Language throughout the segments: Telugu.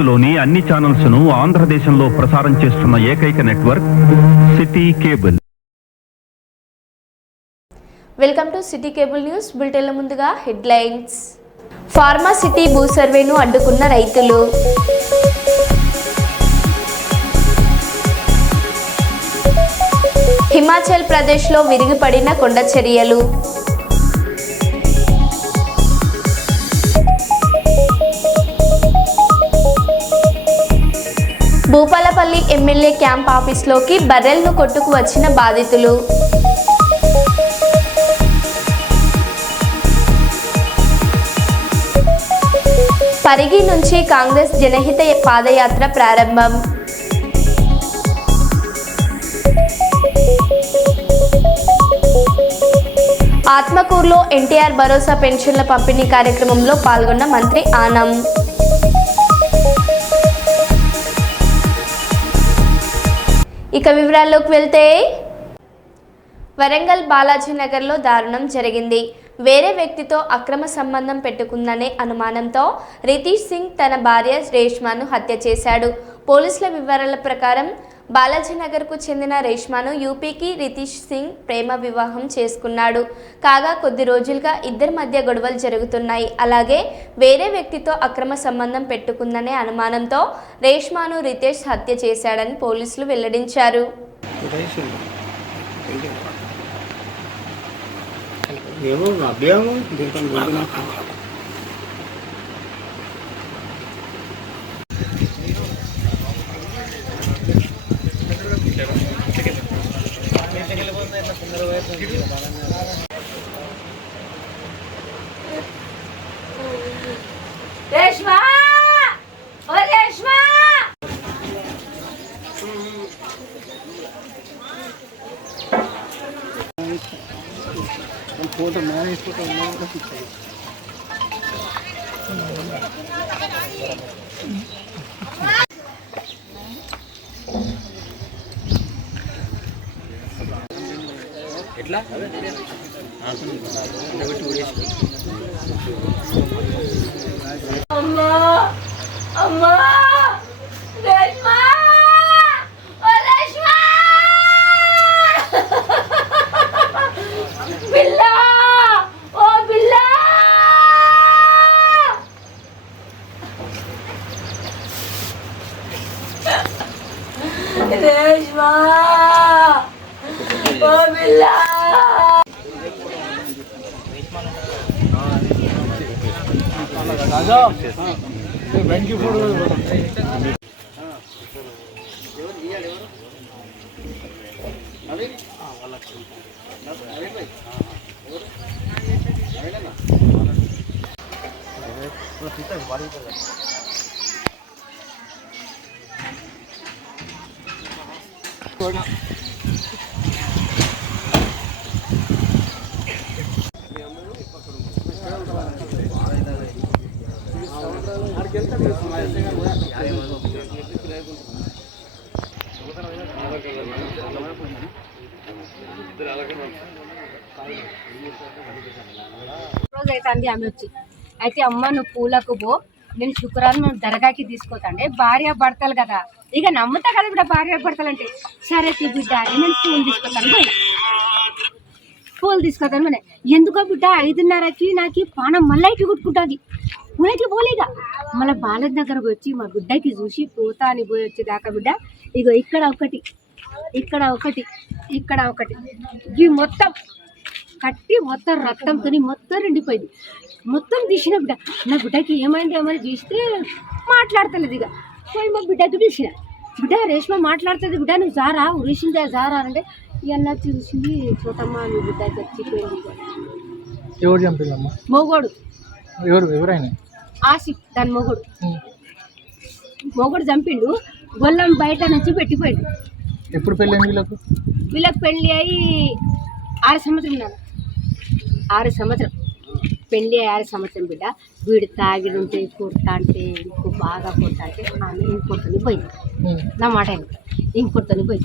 భారత్లోని అన్ని ఛానల్స్ ను ఆంధ్రదేశంలో ప్రసారం చేస్తున్న ఏకైక network city cable. Welcome to city cable news. బులెటిన్ల ముందుగా హెడ్లైన్స్. ఫార్మా సిటీ భూ సర్వేను అడ్డుకున్న రైతులు. హిమాచల్ ప్రదేశ్లో విరిగిపడిన కొండ చర్యలు. భూపాలపల్లి ఎమ్మెల్యే క్యాంప్ ఆఫీస్లోకి బర్రెలను కొట్టుకు వచ్చిన బాధితులు. పరిగి నుంచి కాంగ్రెస్ జనహిత పాదయాత్ర ప్రారంభం. ఆత్మకూరులో ఎన్టీఆర్ భరోసా పెన్షన్ల పంపిణీ కార్యక్రమంలో పాల్గొన్న మంత్రి ఆనం. ఇక వివరాల్లోకి వెళ్తే, వరంగల్ బాలాజీ నగర్లో దారుణం జరిగింది. వేరే వ్యక్తితో అక్రమ సంబంధం పెట్టుకుందనే అనుమానంతో రితీష్ సింగ్ తన భార్య రేష్మాను హత్య చేశాడు. పోలీసుల వివరాల ప్రకారం బాలాజీనగర్కు చెందిన రేష్మాను యూపీకి రితీష్ సింగ్ ప్రేమ వివాహం చేసుకున్నాడు. కాగా కొద్ది రోజులుగా ఇద్దరి మధ్య గొడవలు జరుగుతున్నాయి. అలాగే వేరే వ్యక్తితో అక్రమ సంబంధం పెట్టుకుందనే అనుమానంతో రేష్మాను రితేష్ హత్య చేశాడని పోలీసులు వెల్లడించారు. రేష్మా, ఓ రేష్మా, ఫోటో మ్యారేజ్ ఫోటో ఎట్లా అమ్మా అమ్మా, రేష్మా, ఓ రేష్మా, బిల్లా, ఓ బిల్లా, రేష్మా, ఓ బిల్లా. బ్యాంక్ ఫోటో రోజు అయితే ఆమె వచ్చి అయితే అమ్మ నువ్వు పూలకు పో, నేను శుక్రవారం మేము దర్గాకి తీసుకుపోతాండే భార్య భర్తలు కదా, ఇక నమ్ముతా కదా బిడ్డ భార్య భర్తలు అంటే. సరే బిడ్డ నేను పూలు తీసుకొస్తాను పోయినా, పూలు తీసుకొస్తాను పోయినా. ఎందుకో బిడ్డ 5:30కి నాకు పానం మళ్ళీ ఇటు కుట్టుకుంటుంది. పూలకి పోలేగా మళ్ళీ బాలజ్ దగ్గరకు వచ్చి మా బిడ్డకి చూసి పోతా అని పోయి వచ్చేదాకా బిడ్డ ఇగో ఇక్కడ ఒకటి, ఇక్కడ ఒకటి, ఇక్కడ ఒకటి, ఇవి మొత్తం కట్టి మొత్తం రక్తంతో మొత్తం రెండిపోయింది. మొత్తం తీసిన బిడ్డ నా బిడ్డకి ఏమైంది ఏమైనా చూస్తే మాట్లాడతలేదు. ఇక పోయి మా బిడ్డకి పిలిచిన, బిడ్డ రేష్మ మాట్లాడుతుంది బిడ్డ, నువ్వు జారా ఉరిసిందే జారా అంటే ఇవన్న చూసింది చూడమ్మా నీ బిడ్డ చచ్చిపోయింది. ఎవరు చంపిందమ్మా? మొగోడు. ఎవరైనా? ఆసిఫ్ దాని మొగోడు చంపిండు. గొల్లం బయట నుంచి పెట్టిపోయిండు. ఎప్పుడు పెళ్ళి వీళ్ళకు? వీళ్ళకి పెళ్ళి అయ్యి 6 సంవత్సరం ఉన్నారు. 6 సంవత్సరం పెళ్ళి 6 సంవత్సరం బిడ్డ. వీడు తాగిడుంటే కొడతా అంటే ఇంకో బాగా కొడతా అంటే ఆమె ఇంకొకరిని పోయింది. నా మాట ఇంకొకరిని పోయి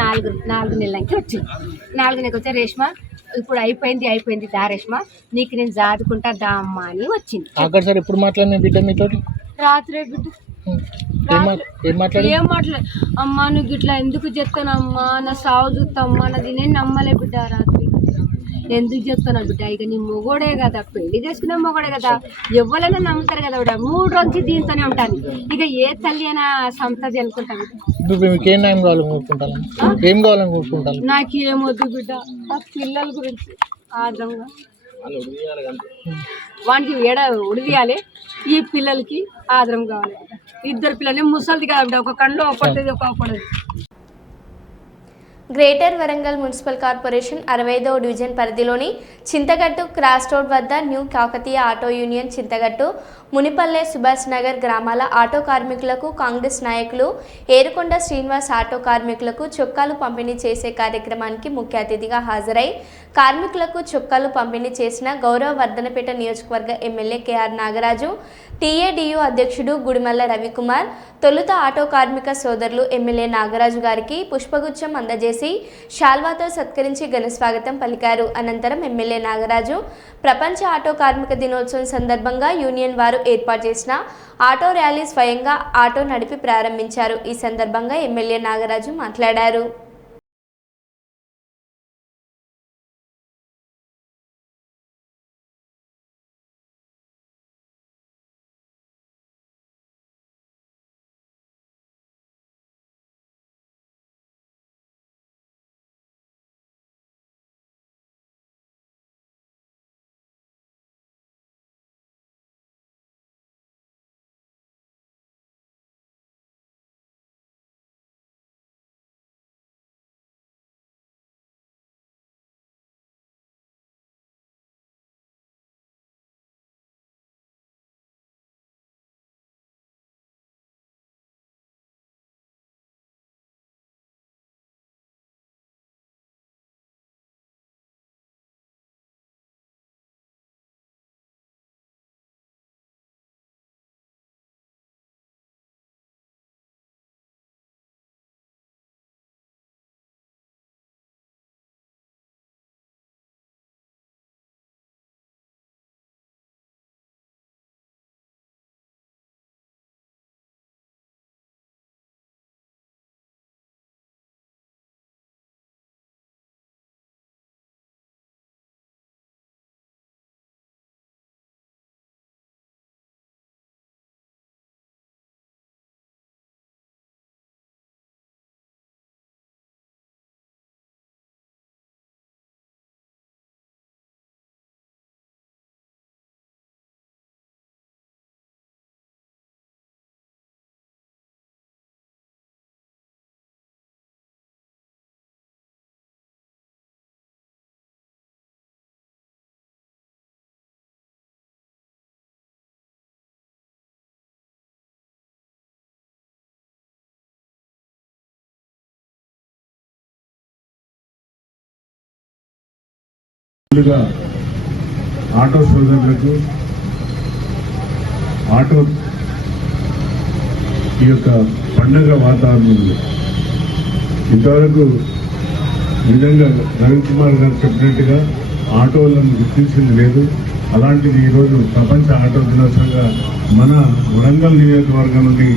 4 నెలలకి వచ్చింది. 4 నెలలకి వచ్చే రేష్మ ఇప్పుడు అయిపోయింది దా రేష్మ నీకు నేను జాదుకుంటా దా అమ్మ అని వచ్చింది. సార్ ఎప్పుడు మాట్లాడిన బిడ్డ మీతో? రాత్రే బిడ్డ ఏం మాట్లాడు ఏం మాట్లాడు అమ్మా నువ్వు ఇట్లా ఎందుకు చెప్తానమ్మా నా సాగు చూస్తామ్మా నాది నేను నమ్మలే బిడ్డ రాత్రి ఎందుకు చెప్తాను బిడ్డ ఇక నీ మొగోడే కదా పెళ్లి చేసుకునే మొగోడే కదా ఎవరైనా నమ్ముతారు కదా బిడ్డ 3 రోజులు దీంతోనే ఉంటాను ఇక ఏ తల్లి అయినా సంతది అనుకుంటాను మీకు ఏం న్యాయం కావాలని కోరుకుంటాను ఏం కావాలని కోరుకుంటాను నాకు ఏమొద్దు బిడ్డ ఆ పిల్లల గురించి ఆర్థంగా వానికి ఉడియాలి ఈ పిల్లలకి ఆదరం కావాలి 2 పిల్లలు ముసలిది కాదు ఒక కళ్ళు ఒకటి ఒకటి గ్రేటర్ వరంగల్ మున్సిపల్ కార్పొరేషన్ 65వ డివిజన్ పరిధిలోని చింతగట్టు క్రాస్ రోడ్ వద్ద new Kakatiya auto union Chintagattu Munipalle Subhash Nagar గ్రామాల ఆటో కార్మికులకు కాంగ్రెస్ నాయకులు ఏరుకొండ శ్రీనివాస్ ఆటో కార్మికులకు చొక్కాలు పంపిణీ చేసే కార్యక్రమానికి ముఖ్య అతిథిగా హాజరై కార్మికులకు చొక్కాలు పంపిణీ చేసిన గౌరవ వర్ధనపేట నియోజకవర్గ ఎమ్మెల్యే కేఆర్ నాగరాజు టీఏడియు అధ్యక్షుడు గుడిమల్ల రవికుమార్ తొలుత ఆటో కార్మిక సోదరులు ఎమ్మెల్యే నాగరాజు గారికి పుష్పగుచ్చం అందజేసి శాల్వాతో సత్కరించి ఘనస్వాగతం పలికారు. అనంతరం ఎమ్మెల్యే నాగరాజు ప్రపంచ ఆటో కార్మిక దినోత్సవం సందర్భంగా యూనియన్ వారు ఏర్పాటు చేసిన ఆటో ర్యాలీ స్వయంగా ఆటో నడిపి ప్రారంభించారు. ఈ సందర్భంగా ఎమ్మెల్యే నాగరాజు మాట్లాడారు. ఆటో సోదరులకు ఆటో ఈ యొక్క పండుగ వాతావరణంలో ఇంతవరకు నిజంగా రవికుమార్ గారు చెప్పినట్టుగా ఆటోలను గుర్తించింది లేదు. అలాంటిది ఈరోజు ప్రపంచ ఆటో దినోత్సవంగా మన వరంగల్ నియోజకవర్గం నుండి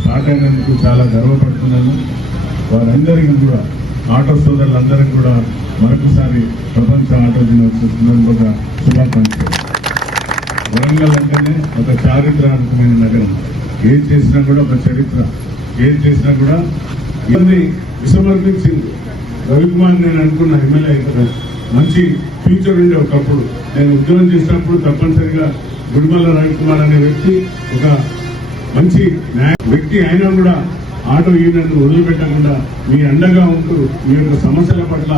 స్టార్ట్ అయినందుకు చాలా గర్వపడుతున్నాను. వారందరికీ కూడా ఆటో సోదరులందరికీ కూడా మరొకసారి ప్రపంచ ఆటో దినోత్సవం సందర్భంగా శుభాకాంక్షలు. వరంగల్ అంటేనే ఒక చారిత్రాత్మకమైన నగరం. ఏం చేసినా కూడా ఒక చరిత్ర, ఏం చేసినా కూడా ఇవన్నీ విసమర్పించింది. రవికుమార్ నేను అనుకున్న ఎమ్మెల్యే ఇక్కడ మంచి ఫ్యూచర్ ఉండే ఒకప్పుడు నేను ఉద్యోగం చేసినప్పుడు తప్పనిసరిగా గుడిమల్ల రవికుమార్ అనే వ్యక్తి ఒక మంచి వ్యక్తి అయినా కూడా ఆటో యూనియన్ వదిలిపెట్టకుండా మీ అండగా ఉంటూ మీ యొక్క సమస్యల పట్ల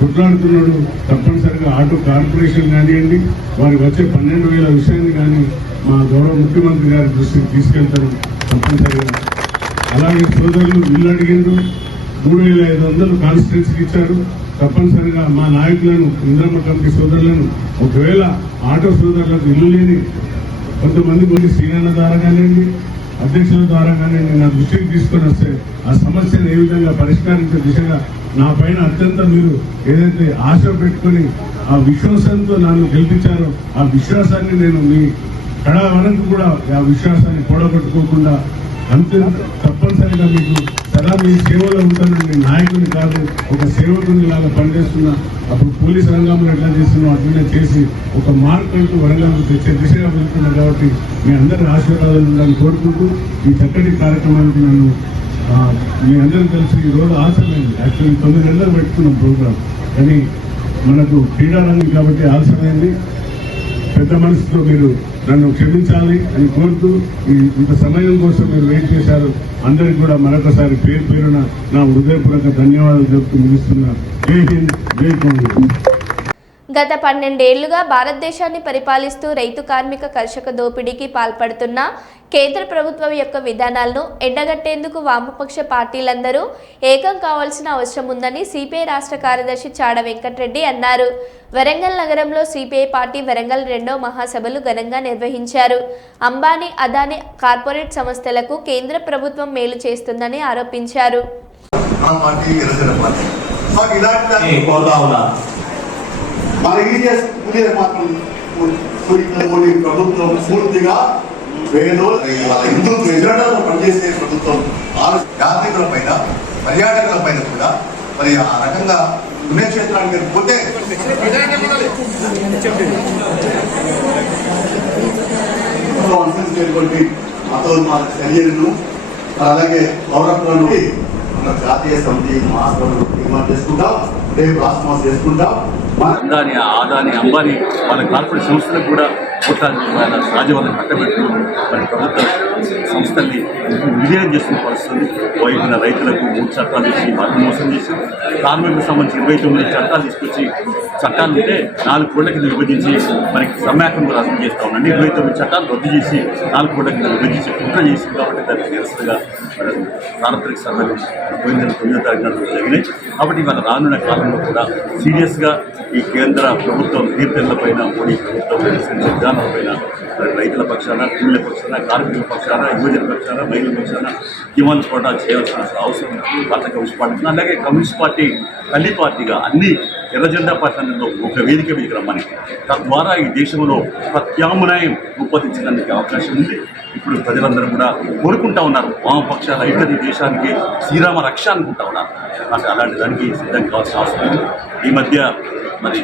కొట్లాడుతున్నాడు. తప్పనిసరిగా ఆటో కార్పొరేషన్ కానివ్వండి, వారికి వచ్చే 12,000 విషయాన్ని కానీ మా గౌరవ ముఖ్యమంత్రి గారి దృష్టికి తీసుకెళ్తారు తప్పనిసరిగా. అలాగే సోదరులు ఇల్లు అడిగిండ్రు, 3,500 కాన్స్టిట్యున్సీకి ఇచ్చారు. తప్పనిసరిగా మా నాయకులను ఇంద్రమ్మ కమిటీ సోదరులను ఒకవేళ ఆటో సోదరులకు ఇల్లు లేని కొంతమంది కొన్ని శ్రీనన్న ద్వారా కానివ్వండి, అధ్యక్షుల ద్వారా కానివ్వండి నా దృష్టికి తీసుకొని వస్తే ఆ సమస్యను ఏ విధంగా పరిష్కరించే దిశగా నా పైన అత్యంత మీరు ఏదైతే ఆశ పెట్టుకొని ఆ విశ్వాసంతో నన్ను గెలిపించారో ఆ విశ్వాసాన్ని నేను మీ కళ వరకు కూడా ఆ విశ్వాసాన్ని కూడగొట్టుకోకుండా అంతే తప్పనిసరిగా మీకు సదా మీ సేవలో ఉంటానని నాయకుని కాదు, ఒక సేవకుని లాగా పనిచేస్తున్న అప్పుడు పోలీస్ రంగంలో ఎట్లా చేస్తున్నాం అట్లనే చేసి ఒక మార్పు అంటూ వరంగల్కు తెచ్చే దిశగా వెళ్తున్నాం. కాబట్టి మీ అందరి ఆశీర్వాదాలు ఉండాలని కోరుకుంటూ ఈ చక్కటి కార్యక్రమానికి నన్ను మీ అందరూ కలిసి ఈ రోజు ఆలస్యమైంది. యాక్చువల్లీ 9 గంటలకు పెట్టుకున్నాం ప్రోగ్రాం, కానీ మనకు క్రీడారంగం కాబట్టి ఆలస్యమైంది. పెద్ద మనసుతో మీరు నన్ను క్షమించాలి అని కోరుతూ ఇంత సమయం కోసం మీరు వెయిట్ చేశారు. అందరికి కూడా మరొకసారి పేరు పేరున నా హృదయపూర్వక ధన్యవాదాలు చెప్తూ ముగిస్తున్నా. జై హింద్, జై కాంగ్రెస్. గత 12 ఏళ్లుగా భారతదేశాన్ని పరిపాలిస్తూ రైతు కార్మిక కర్షక దోపిడీకి పాల్పడుతున్న కేంద్ర ప్రభుత్వం యొక్క విధానాలను ఎండగట్టేందుకు వామపక్ష పార్టీలందరూ ఏకం కావాల్సిన అవసరం ఉందని సిపిఐ రాష్ట్ర కార్యదర్శి చాడ వెంకటరెడ్డి అన్నారు. వరంగల్ నగరంలో సిపిఐ పార్టీ వరంగల్ 2వ మహాసభలు ఘనంగా నిర్వహించారు. అంబానీ, అదానీ కార్పొరేట్ సంస్థలకు కేంద్ర ప్రభుత్వం మేలు చేస్తుందని ఆరోపించారు. మన ఈజీఎస్ మాత్రం ప్రభుత్వం పూర్తిగా హిందుత్వ ఎజెండాతో పనిచేసే ప్రభుత్వం యాత్రికుల పైన పర్యాటకుల పైన కూడా మరి ఆ రకంగా పుణ్యక్షేత్రానికి పోతే అనుసరించేటువంటి మతోన్మాద చర్యలను అలాగే పౌరత్వాలను మన జాతీయ సమితి మహాసభలు తీర్మానం చేసుకుంటాం. రేపు రాష్ట్రమాస చేసుకుంటాం. ఆదాని, అంబానీ వాళ్ళ కార్పొరేట్ సంస్థలకు కూడా వాళ్ళ రాజవల్లం కట్టబెట్టు మరి ప్రభుత్వ సంస్థల్ని విలీనం చేస్తున్న పరిస్థితులు. వైద్యుల రైతులకు 3 చట్టాలు ఇచ్చి వాటిని మోసం చేసి, కార్మికులకు సంబంధించి 29 చట్టాలు తీసుకొచ్చి, చట్టాలు ఉంటే 4 కోట్ల కింద విభజించి మనకి సమ్యాకంగా రద్దు చేస్తూ ఉండండి. 29 చట్టాలు రద్దు చేసి 4 కోట్ల కింద విభజించి కుట్ర చేసింది. కాబట్టి దానికి నిరసనగా సార్వత్రిక సభలు 9వ తారీఖు జరిగినాయి. కాబట్టి ఇవాళ రానున్న కాలంలో కూడా సీరియస్గా ఈ కేంద్ర ప్రభుత్వం తీర్థంలపైన, మోడీ ప్రభుత్వం విధానాలపైన రైతుల పక్షాన, కూలీల పక్షాన, కార్మికుల పక్షాన, యువజన పక్షాన, మహిళల పక్షాన ఉద్యమాలు కూడా చేయాల్సిన అవసరం భారత కమ్యూనిస్ట్ పార్టీ. అలాగే కమ్యూనిస్ట్ పార్టీ తల్లి పార్టీగా అన్ని ఎర్ర జెండా పార్టీలలో ఒక వేదిక మీదకి రమ్మని, తద్వారా ఈ దేశంలో ప్రత్యామ్నాయం రూపొందించడానికి అవకాశం ఉంది. ఇప్పుడు ప్రజలందరూ కూడా కోరుకుంటా ఉన్నారు. వామపక్షాల ఐక్యత దేశానికి శ్రీరామ రక్ష అనుకుంటా ఉన్నారు. అలాంటి దానికి సిద్ధం కావాల్సిన అవసరం ఉంది. ఈ మధ్య మరి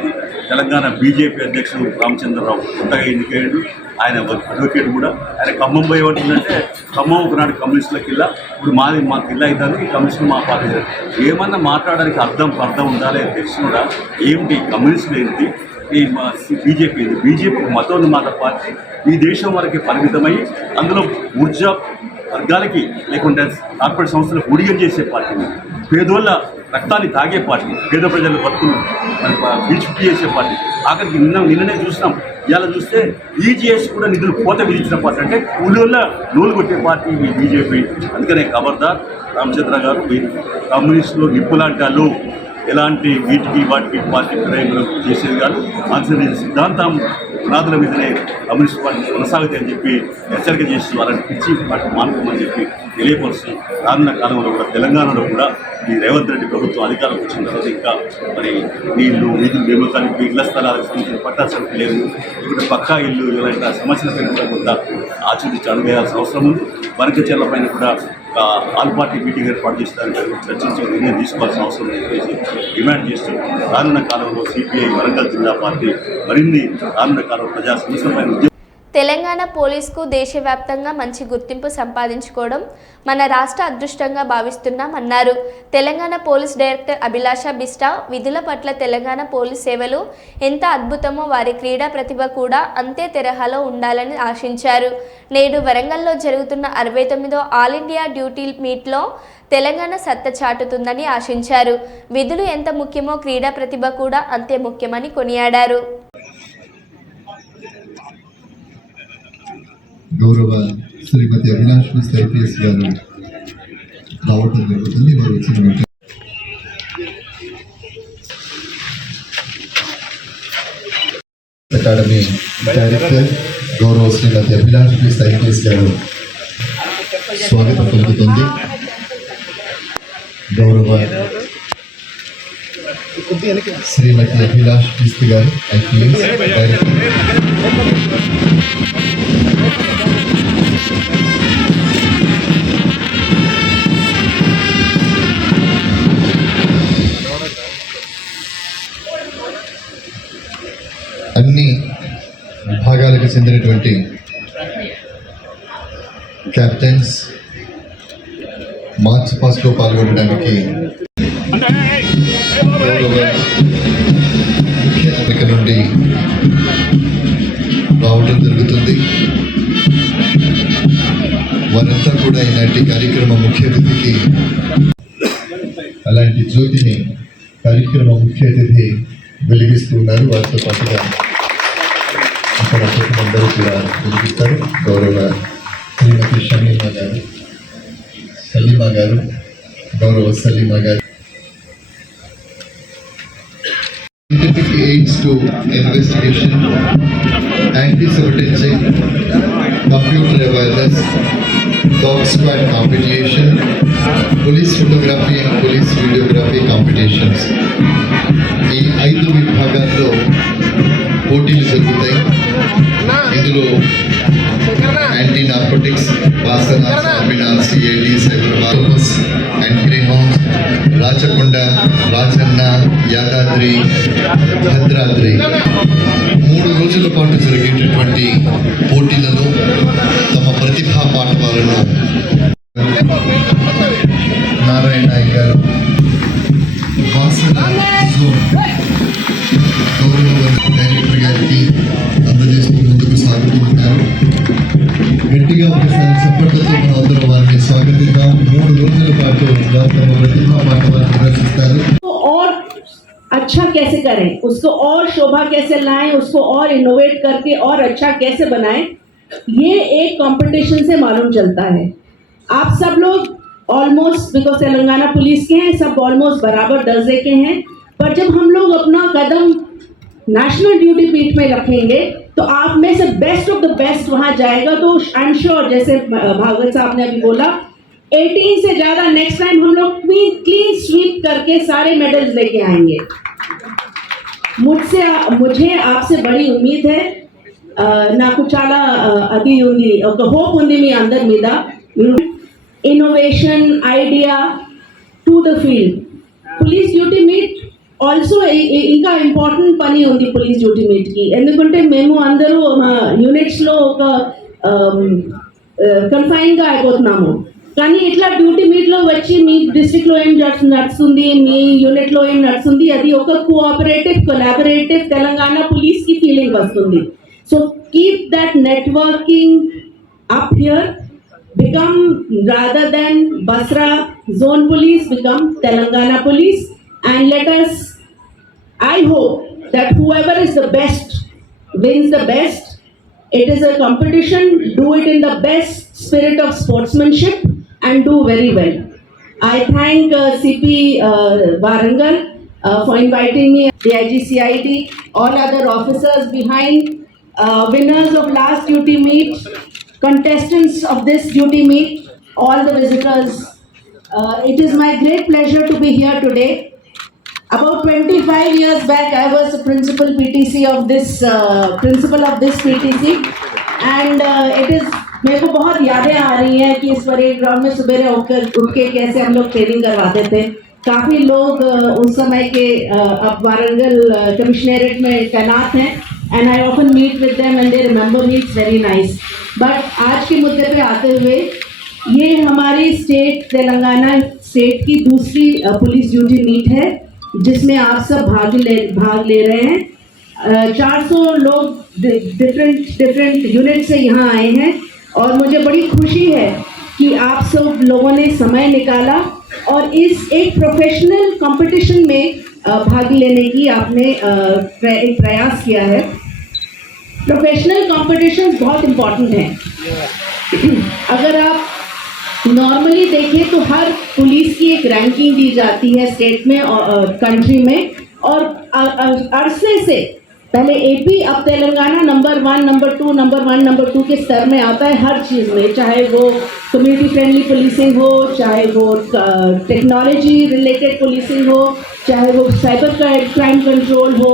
తెలంగాణ బీజేపీ అధ్యక్షుడు రామచంద్రరావు కొత్తగా ఎన్నికయ్యాడు. ఆయన అడ్వకేట్ కూడా. ఆయన ఖమ్మం పోయి ఏమంటుందంటే, ఖమ్మం ఒకనాడు కమ్యూనిస్టుల కిల్లా, ఇప్పుడు మా కిల్లా అవుతుంది, కమ్యూనిస్టులు మా పార్టీ. ఏమన్నా మాట్లాడడానికి అర్థం ఉండాలి తెలిసినడా? ఏమిటి కమ్యూనిస్టులు ఏంటి, ఈ బీజేపీ ఏంటి? బీజేపీ మతోన్మాద పార్టీ ఈ దేశం వరకు పరిమితమై అందులో ఊర్జా వర్గాలకి లేకుంటే కార్పొరేట్ సంస్థలకు ఉడిగం చేసే పార్టీని, పేదోళ్ళ రక్తాన్ని తాగే పార్టీ, పేద ప్రజల బతుకులు మరి పీల్చుకు చేసే పార్టీ. ఆఖరికి నిన్ననే చూసినాం. ఇవాళ చూస్తే ఈజీఎస్ కూడా నిధులు కోత విధించిన పార్టీ. అంటే ఊళ్ళోళ్ళ నూలు కొట్టే పార్టీ ఈ బీజేపీ. అందుకనే ఖబర్దార్ రామచంద్ర గారు, కమ్యూనిస్టులు నిప్పులాంటాలు ఎలాంటి వీటికి వాటికి పార్టీ ప్రయోగం చేసేది కాదు. ఆంధ్రప్రదేశ్ సిద్ధాంతం పునాదుల మీదనే కమ్యూనిస్ట్ పార్టీ కొనసాగుతాయని చెప్పి హెచ్చరిక చేసి వాళ్ళని పిచ్చి పార్టీ మానుకోమని చెప్పి తెలియపరుస్తూ, రానున్న కాలంలో కూడా తెలంగాణలో కూడా ఈ రేవంత్ రెడ్డి ప్రభుత్వం అధికారంలోకి వచ్చిన తర్వాత ఇంకా మరి నీళ్లు, నిధులు, నియమకానికి, ఇళ్ల స్థలాలకు సంబంధించిన పట్టాసరికి లేదు, ఇక్కడ పక్కా ఇల్లు ఇలాంటి సమస్యల పైన కూడా కొంత ఆచరించి అడుగేయాల్సిన అవసరం ఉంది. వనకచెర్ల పైన కూడా ఆల్ పార్టీ మీటింగ్ ఏర్పాటు చేస్తారని చర్చించి నిర్ణయం తీసుకోవాల్సిన అవసరం చెప్పేసి డిమాండ్ చేస్తూ, రానున్న కాలంలో సిపిఐ వరంగల్ జిల్లా పార్టీ మరిన్ని రానున్న కాలంలో ప్రజా సమస్యలపైన తెలంగాణ పోలీసుకు దేశవ్యాప్తంగా మంచి గుర్తింపు సంపాదించుకోవడం మన రాష్ట్ర అదృష్టంగా భావిస్తున్నామన్నారు. తెలంగాణ పోలీస్ డైరెక్టర్ అభిలాష బిస్టా విధుల పట్ల తెలంగాణ పోలీస్ సేవలు ఎంత అద్భుతమో వారి క్రీడా ప్రతిభ కూడా అంతే తరహాలో ఉండాలని ఆశించారు. నేడు వరంగల్లో జరుగుతున్న 69వ ఆల్ ఇండియా డ్యూటీ మీట్లో తెలంగాణ సత్తా చాటుతుందని ఆశించారు. విధులు ఎంత ముఖ్యమో క్రీడా ప్రతిభ కూడా అంతే ముఖ్యమని కొనియాడారు. గౌరవ శ్రీమతి అవినాష్ మిస్ ఐపీఎస్ గారు రావటం జరుగుతుంది. వారు వచ్చిన అకాడమీ డైరెక్టర్ గౌరవ శ్రీమతి అవినాష్ మిస్ ఐపీఎస్ గారు స్వాగతం పలుకుతుంది. గౌరవ శ్రీమతి అభిలాష్ మిస్ గారు ఐపీఎస్ డైరెక్టర్. అన్ని విభాగాలకు చెందినటువంటి కెప్టెన్స్ మార్చ్ పాస్ట్లో పాల్గొనడానికి గౌరవ ముఖ్య అతిథి నుండి రావడం జరుగుతుంది. వారంతా కూడా ఈనాటి కార్యక్రమ ముఖ్య అతిథికి అలాంటి జ్యోతిని కార్యక్రమ ముఖ్య అతిథి వెలిగిస్తున్నారు. వారితో పాటుగా ఇక్కడ అందరూ కూడా వెలిగిస్తారు. గౌరవ శ్రీమతి షమీమా గారు, సలీమా గారు, గౌరవ సలీమా గారు. Scientific aids to investigation, anti-sabotage, computer awareness, dog squad competition, police photography and police videography competitions. ఈ 5 విభాగాల్లో పోటీలు జరుగుతాయి. ఇందులో యాంటీ నార్కోటిక్స్, వాసన, సామినా, CID, cybers and greyhounds, Rachakonda, Rajanna, Yadadri, Bhadradri 3 రోజుల పాటు జరిగేటటువంటి పోటీలలో తమ ప్రతిభా పాఠవాలను నారాయణ గారు వాసన జోన్ గౌరవ డైరెక్టర్ గారికి అందజేస్తూ ముందుకు సాగుతున్నారు. గట్టిగా ఒకసారి చప్పట్లతో మనం అందరం వారిని స్వాగతిద్దాం. 3 రోజుల పాటు వారు తమ ప్రతిభా పాఠవాలను ప్రదర్శిస్తారు. और अच्छा कैसे करें, उसको और शोभा कैसे लाएं, उसको और इनोवेट करके और अच्छा कैसे बनाएं, ये एक कंपटीशन से मालूम चलता है. आप सब लोग ऑलमोस्ट, बिकॉज तेलंगाना पुलिस के हैं, सब ऑलमोस्ट बराबर दर्जे के हैं, पर जब हम लोग अपना कदम नेशनल ड्यूटी पीठ में रखेंगे तो आप में से बेस्ट ऑफ द बेस्ट वहां जाएगा. तो आई एम श्योर, जैसे भागवत साहब ने अभी बोला, 18 से ज़्यादा नेक्स्ट टाइम हम लोग क्लीन स्वीप करके सारे मेडल्स लेके आएंगे. मुझे आपसे बड़ी उम्मीद है. నాకు చాలా అది ఉంది, ఒక హోప్ ఉంది మీ అందరి మీద. Innovation idea to the field. Police duty meet also ఇంకా ఇంపార్టెంట్ పని ఉంది పోలీస్ డ్యూటీ మీట్కి. ఎందుకంటే మేము అందరూ మా యూనిట్స్లో ఒక కన్ఫైన్గా అయిపోతున్నాము. కానీ ఇట్లా డ్యూటీ మీట్లో వచ్చి మీ డిస్ట్రిక్ట్లో ఏం నడుస్తుంది, మీ యూనిట్లో ఏం నడుస్తుంది, అది ఒక కోఆపరేటివ్ కొలాబరేటివ్ తెలంగాణ పోలీస్కి ఫీలింగ్ వస్తుంది. So keep that networking up here. Become, rather than Basra zone police, become Telangana police, and let us, I hope that whoever is the best wins the best. It is a competition. Do it in the best spirit of sportsmanship and do very well. I thank CP Warangal for inviting me, DIG CID, all other officers behind, winners of last duty meet, contestants of this duty meet, all the visitors. It is my great pleasure to be here today. About 25 years back, I was the principal of this PTC, and it is, मेरे को बहुत यादें आ रही हैं कि इस परेड ग्राउंड में सुबह उठ के कैसे हम लोग ट्रेनिंग करवाते थे. काफ़ी लोग उस समय के अब वारंगल कमिश्नरेट में तैनात हैं, and I often meet with them and they remember me. It's very nice. But आज के मुद्दे पे आते हुए, ये हमारी स्टेट, तेलंगाना स्टेट की दूसरी पुलिस ड्यूटी मीट है जिसमें आप सब भाग ले रहे हैं. 400 लोग डिफरेंट यूनिट से यहाँ आए हैं और मुझे बड़ी खुशी है कि आप सब लोगों ने समय निकाला और इस एक प्रोफेशनल कंपटीशन में भाग लेने की आपने एक प्रयास किया है. प्रोफेशनल कंपटीशंस बहुत इम्पोर्टेंट हैं. अगर आप नॉर्मली देखें तो हर पुलिस की एक रैंकिंग दी जाती है स्टेट में और कंट्री में, और अरसे से पहले एपी, अब तेलंगाना नंबर 1, नंबर 2 के स्तर में आता है हर चीज़ में, चाहे वो कम्युनिटी फ्रेंडली पुलिसिंग हो, चाहे वो टेक्नोलॉजी रिलेटेड पुलिसिंग हो, चाहे वो साइबर क्राइम कंट्रोल हो,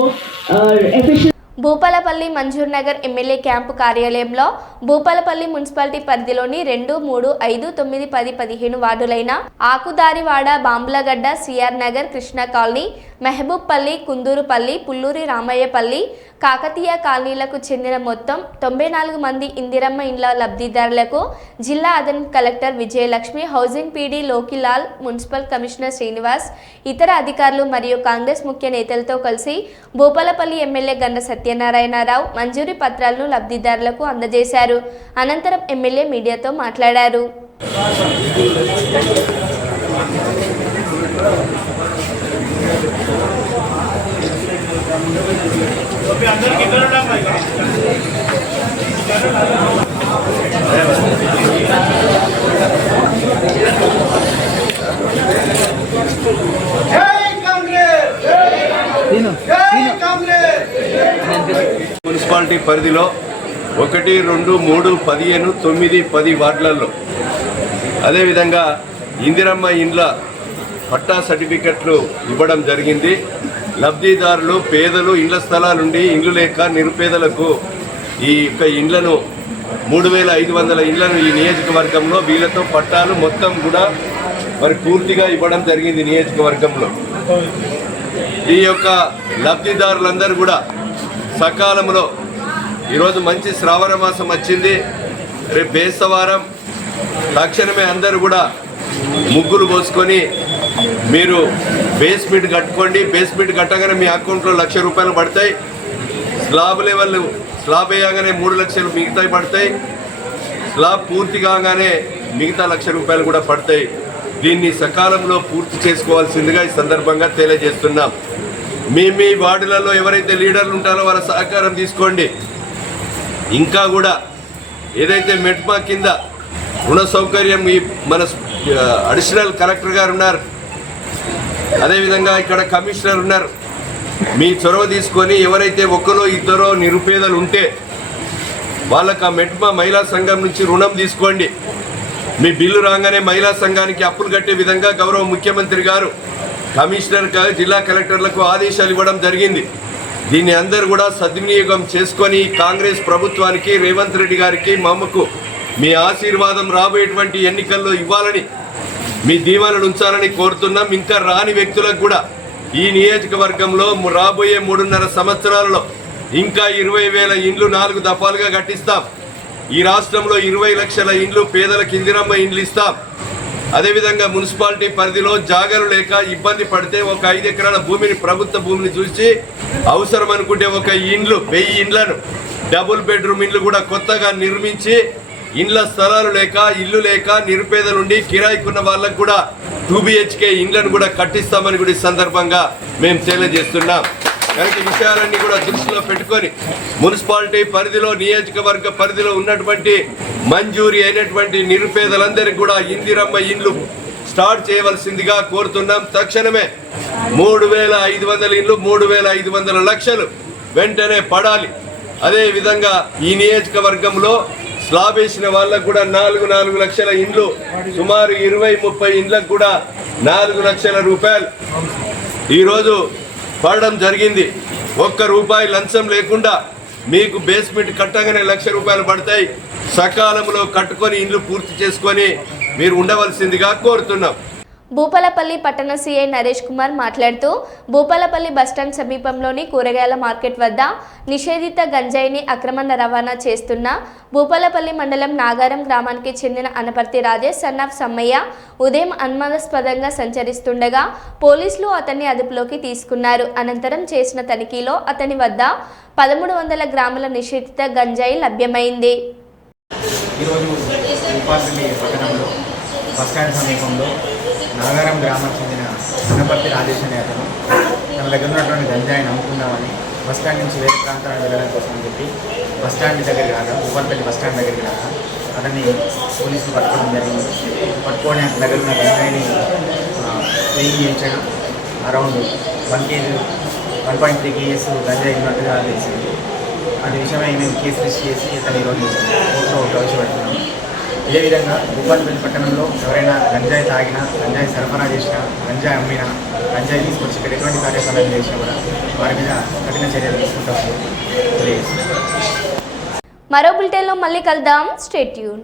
efficient. Bhupalpally Manzoor Nagar MLA camp కార్యాలయంలో భూపాలపల్లి మున్సిపాలిటీ పరిధిలోని 2, 3, 5, 9, 10, 15 వార్డులైన ఆకుదారివాడ, బాంబులగడ్డ, సిఆర్ నగర్, కృష్ణ కాలనీ, మహబూబ్పల్లి, కుందూరుపల్లి, పుల్లూరి రామయ్యపల్లి, కాకతీయ కాలనీలకు చెందిన మొత్తం 94 మంది ఇందిరమ్మ ఇండ్ల లబ్ధిదారులకు జిల్లా అదనపు collector Vijayalakshmi, housing PD Lokilal, municipal commissioner Srinivas, ఇతర అధికారులు మరియు కాంగ్రెస్ ముఖ్య నేతలతో కలిసి భూపాలపల్లి ఎమ్మెల్యే గండ సత్యనారాయణరావు మంజూరీ పత్రాలను లబ్ధిదారులకు అందజేశారు. అనంతరం ఎమ్మెల్యే మీడియాతో మాట్లాడారు. మున్సిపాలిటీ పరిధిలో 1, 2, 3, 15, 9, 10 వార్డులలో అదేవిధంగా ఇందిరమ్మ ఇండ్ల పట్టా సర్టిఫికెట్లు ఇవ్వడం జరిగింది. లబ్ధిదారులు పేదలు ఇండ్ల స్థలాలుండి ఇండ్లు లేక నిరుపేదలకు ఈ యొక్క ఇండ్లను 3500 ఇండ్లను ఈ నియోజకవర్గంలో వీళ్ళతో పట్టాలు మొత్తం కూడా మరి పూర్తిగా ఇవ్వడం జరిగింది. నియోజకవర్గంలో ఈ యొక్క లబ్ధిదారులందరూ కూడా సకాలంలో ఈరోజు మంచి శ్రావణ మాసం వచ్చింది, రేపు బేస్తవారం, తక్షణమే అందరూ కూడా ముగ్గులు పోసుకొని మీరు బేస్మెంట్ కట్టుకోండి. బేస్మెంట్ కట్టగానే మీ అకౌంట్లో ₹1,00,000 పడతాయి. స్లాబ్ లెవెల్ స్లాబ్ వేయగానే 3 లక్షలు మిగతాయి పడతాయి. స్లాబ్ పూర్తి కాగానే మిగతా ₹1,00,000 కూడా పడతాయి. దీన్ని సకాలంలో పూర్తి చేసుకోవాల్సిందిగా ఈ సందర్భంగా తెలియజేస్తున్నాం. మీ వార్డులలో ఎవరైతే లీడర్లు ఉంటారో వాళ్ళ సహకారం తీసుకోండి. ఇంకా కూడా ఏదైతే మెట్మా కింద రుణ సౌకర్యం ఈ మన అడిషనల్ కలెక్టర్ గారు ఉన్నారు, అదేవిధంగా ఇక్కడ కమిషనర్ ఉన్నారు. మీ చొరవ తీసుకొని ఎవరైతే ఒక్కరో ఇద్దరో నిరుపేదలు ఉంటే వాళ్ళకు ఆ మెట్మా మహిళా సంఘం నుంచి రుణం తీసుకోండి. మీ బిల్లు రాగానే మహిళా సంఘానికి అప్పులు కట్టే విధంగా గౌరవ ముఖ్యమంత్రి గారు కమిషనర్ జిల్లా కలెక్టర్లకు ఆదేశాలు ఇవ్వడం జరిగింది. దీన్ని అందరూ కూడా సద్వినియోగం చేసుకొని కాంగ్రెస్ ప్రభుత్వానికి, రేవంత్ రెడ్డి గారికి, మామకు మీ ఆశీర్వాదం రాబోయేటువంటి ఎన్నికల్లో ఇవ్వాలని, మీ దీవెనలు ఉంచాలని కోరుతున్నాం. ఇంకా రాని వ్యక్తులకు కూడా ఈ నియోజకవర్గంలో రాబోయే 3.5 సంవత్సరాలలో ఇంకా 20,000 ఇండ్లు 4 దఫాలుగా కట్టిస్తాం. ఈ రాష్ట్రంలో 20 లక్షల ఇండ్లు పేదలకు ఇందిరమ్మ ఇండ్లు ఇస్తాం. అదేవిధంగా మున్సిపాలిటీ పరిధిలో జాగాలు లేక ఇబ్బంది పడితే ఒక 5 ఎకరాల భూమిని, ప్రభుత్వ భూమిని చూసి అవసరం అనుకుంటే ఒక 1000 ఇండ్లను, డబుల్ బెడ్రూమ్ ఇండ్లు కూడా కొత్తగా నిర్మించి ఇండ్ల స్థలాలు లేక, ఇల్లు లేక నిరుపేదలుండి కిరాయికున్న వాళ్ళకు కూడా 2 BHK ఇండ్లను కూడా కట్టిస్తామని కూడా ఈ సందర్భంగా మేము తెలియజేస్తున్నాం. కనుక ఈ విషయాలన్నీ కూడా దృష్టిలో పెట్టుకొని మున్సిపాలిటీ పరిధిలో, నియోజకవర్గ పరిధిలో ఉన్నటువంటి మంజూరీ అయినటువంటి నిరుపేదలందరికీ కూడా ఇందిరమ్మ ఇండ్లు స్టార్ట్ చేయవలసిందిగా కోరుతున్నాం. తక్షణమే 3,500 ఇండ్లు, 3,500 లక్షలు వెంటనే పడాలి. అదేవిధంగా ఈ నియోజకవర్గంలో స్లాబ్ వేసిన వాళ్ళకు కూడా 4 లక్షల ఇండ్లు, సుమారు 20-30 ఇండ్లకు కూడా ₹4 లక్షలు ఈరోజు పడడం జరిగింది. ₹1 లంచం లేకుండా మీకు బేస్మెంట్ కట్టగానే ₹1,00,000 పడతాయి. సకాలంలో కట్టుకొని ఇండ్లు పూర్తి చేసుకొని మీరు ఉండవలసిందిగా కోరుతున్నాం. భూపాలపల్లి పట్టణ సీఐ నరేష్ కుమార్ మాట్లాడుతూ భూపాలపల్లి బస్టాండ్ సమీపంలోని కూరగాయల మార్కెట్ వద్ద నిషేధిత గంజాయిని అక్రమంగా రవాణా చేస్తున్న భూపాలపల్లి మండలం నాగారం గ్రామానికి చెందిన అనపర్తి రాజేష్ సన్నాఫ్ సమ్మయ్య ఉదయం అనుమానాస్పదంగా సంచరిస్తుండగా పోలీసులు అతన్ని అదుపులోకి తీసుకున్నారు. అనంతరం చేసిన తనిఖీలో అతని వద్ద 1300 గ్రాముల నిషేధిత గంజాయి లభ్యమైంది. ఈరోజు భూపాలపల్లి పట్టణంలో బస్టాండ్ సమీపంలో నాగారం గ్రామానికి చెందిన అనపర్తి రాజేష్ అనే అతను తన దగ్గర ఉన్నటువంటి గంజాయిని అమ్ముకుందామని బస్టాండ్ నుంచి వేరే ప్రాంతాలకు వెళ్ళడం కోసం అని చెప్పి బస్టాండ్ దగ్గరికి రాగా, భూపాలపల్లి బస్టాండ్ దగ్గరికి రాగా అతన్ని పోలీసులు పట్టుకోవడం జరిగింది. పట్టుకొని అతని దగ్గర ఉన్న గంజాయిని వెయ్యి చేయించడం, అరౌండ్ 1.3 kgs గంజాయి ఉన్నట్టుగా తెలిసింది. అది విషయమై మేము కేసు రిజిస్టర్ చేసి అతని ఈరోజు కోర్టులో ప్రవేశపెడుతున్నాం. ఇదే విధంగా భూపాలపల్లి పట్టణంలో ఎవరైనా గంజాయి తాగినా, గంజాయి సరఫరా చేసినా, గంజాయి అమ్మినా, గంజాయి తీసుకొచ్చి ఇక్కడ ఎటువంటి కార్యక్రమాలు చేసినా కూడా వారి మీద కఠిన చర్యలు తీసుకుంటామని తెలియజేస్తున్నాం. మరో బులెటిన్లో మళ్ళీ కలుద్దాం. Stay tune.